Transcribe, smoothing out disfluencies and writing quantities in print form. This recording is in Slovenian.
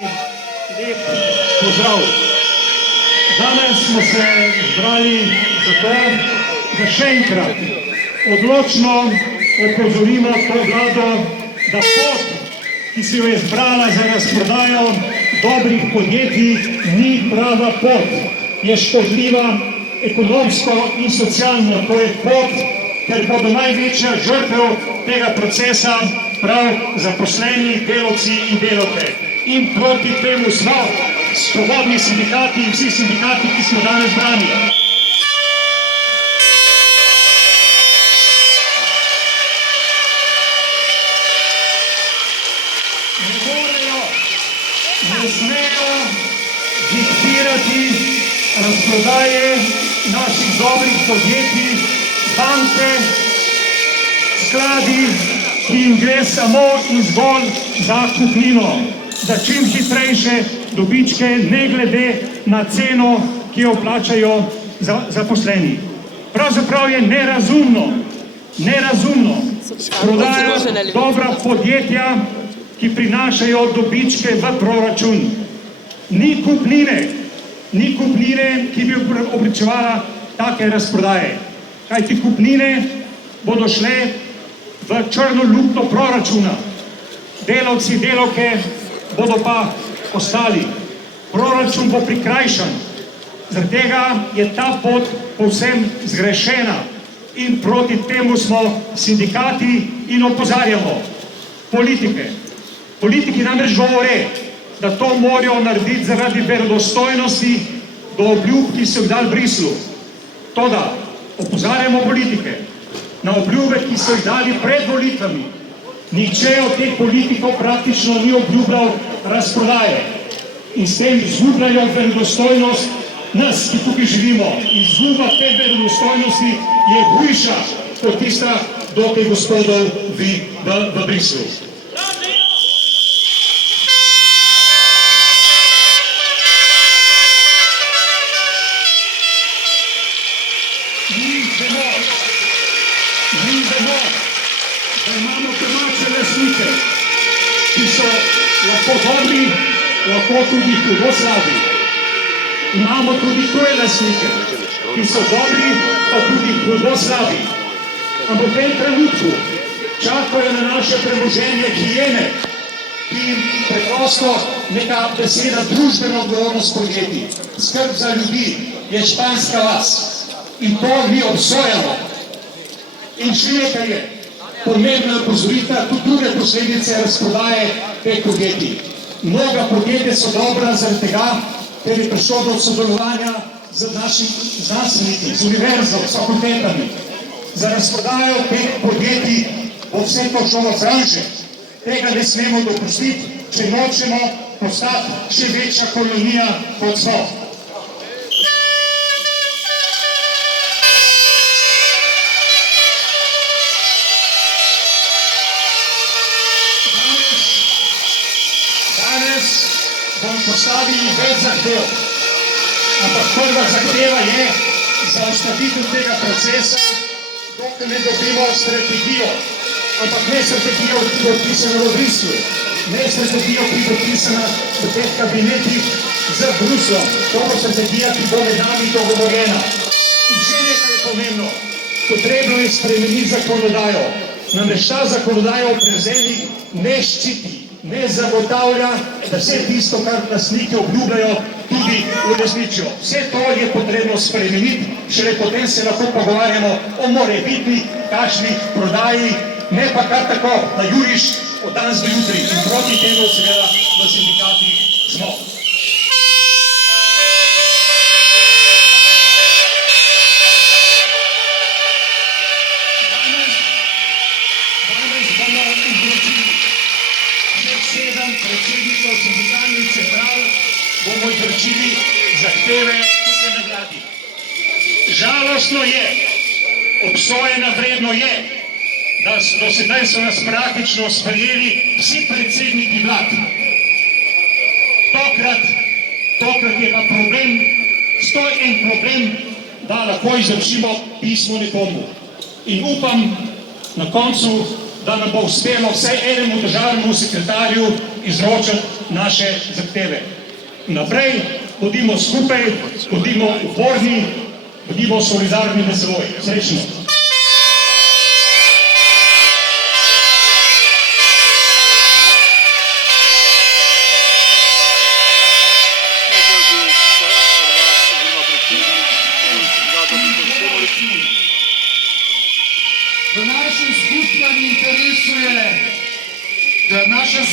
Lep pozdrav. Danes smo se zbrali zato, da še enkrat odločno opozorimo to vlado, da pot, ki si jo je izbrala za razprodajo dobrih podjetij, ni prava pot. Je škodljiva ekonomsko in socialno. To je pot, ker bodo največja žrtev tega procesa prav zaposleni, delavci in delavke. In proti temu smo svobodni sindikati in vsi sindikati, ki smo danes zbrani. Ne morejo, ne smejo diktirati razprodaje naših dobrih podjetij, banke, skladi, ki jim gre samo in zgolj za kupnino, za čim hitrejše dobičke, ne glede na ceno, ki jo plačajo zaposleni. Pravzaprav je nerazumno prodajajo dobra podjetja, ki prinašajo dobičke v proračun. Ni kupnine, ki bi obličevala take razprodaje. Kajti kupnine bodo šle v črno luknjo proračuna. Delavci, delavke bodo pa ostali. Proračun bo prikrajšan. Zaradi tega je ta pot povsem zgrešena. In proti temu smo sindikati in opozarjamo politike. Politiki namreč govore, da to morajo narediti zaradi verodostojnosti do obljub, ki so jih dali Bruslju. Toda opozarjamo politike na obljube, ki so jih dali pred volitvami. Nihče od teh politikov praktično ni obljubljal razprodaje. In s tem izgubljajo verodostojnost nas, ki tukaj živimo. Izguba te verodostojnosti je hujša kot tista do teh gospodov v Bruslju. Mi vemo, da imamo domače lastnike, ki so lahko dobri, lahko tudi hudo slabi. Imamo tudi tuje lastnike, ki so dobri, pa tudi hudo slabi. Ampak v tem trenutku čakajo na naše premoženje hijene, ki jim preprosto neka beseda družbeno odgovornost podjetij. Skrb za ljudi je španska vas in to mi obsojamo. In še nekaj je, pomembna opozoritev, tudi druge posledice razprodaje teh podjetij. Mnoga podjetja so dobra zaradi tega, ker je prišlo do sodelovanja z našimi znanstveniki, z univerzo, s fakultetami. Za razprodajo teh podjetij bo vse to šlo v franže. Tega ne smemo dopustiti, če nočemo postati še večja kolonija kot smo. Bom postavili več zahtev, ampak prva zahteva je zaustavitev tega procesa, dokler ne dobimo strategijo, ampak ne strategijo, ki bo odpisana v Bruslju, ne strategijo, ki bo odpisana v teh kabinetih z Brusljem, to bo strategija, ki bo med nami dogovorjena. In še nekaj je pomembno, potrebno je spremeniti zakonodajo, namreč ta zakonodaja o prevzemih ne ščiti, ne zagotavlja, da vse tisto, kar lastniki obljubljajo, tudi uresničijo. Vse to je potrebno spremeniti, šele potem se lahko pogovarjamo o morebitni takšni prodaji, ne pa kar tako, da juriš od danes do jutri. In proti temu seveda v sindikatih smo. Predsednikov sindikalnih central bomo izvršili zahteve tukaj na vladi. Žalostno je, obsojena vredno je, da do sedaj so nas praktično sprejeli vsi predsedniki vlad. Tokrat je pa problem, stoj en problem, da lahko izvršimo pismo nekomu. In upam na koncu, da nam bo uspelo vsaj enemu državnemu sekretarju izročiti naše zahteve. Naprej, bodimo skupaj, bodimo uporni, bodimo solidarni med seboj. Srečno! V našem skupnem interesu je, da naša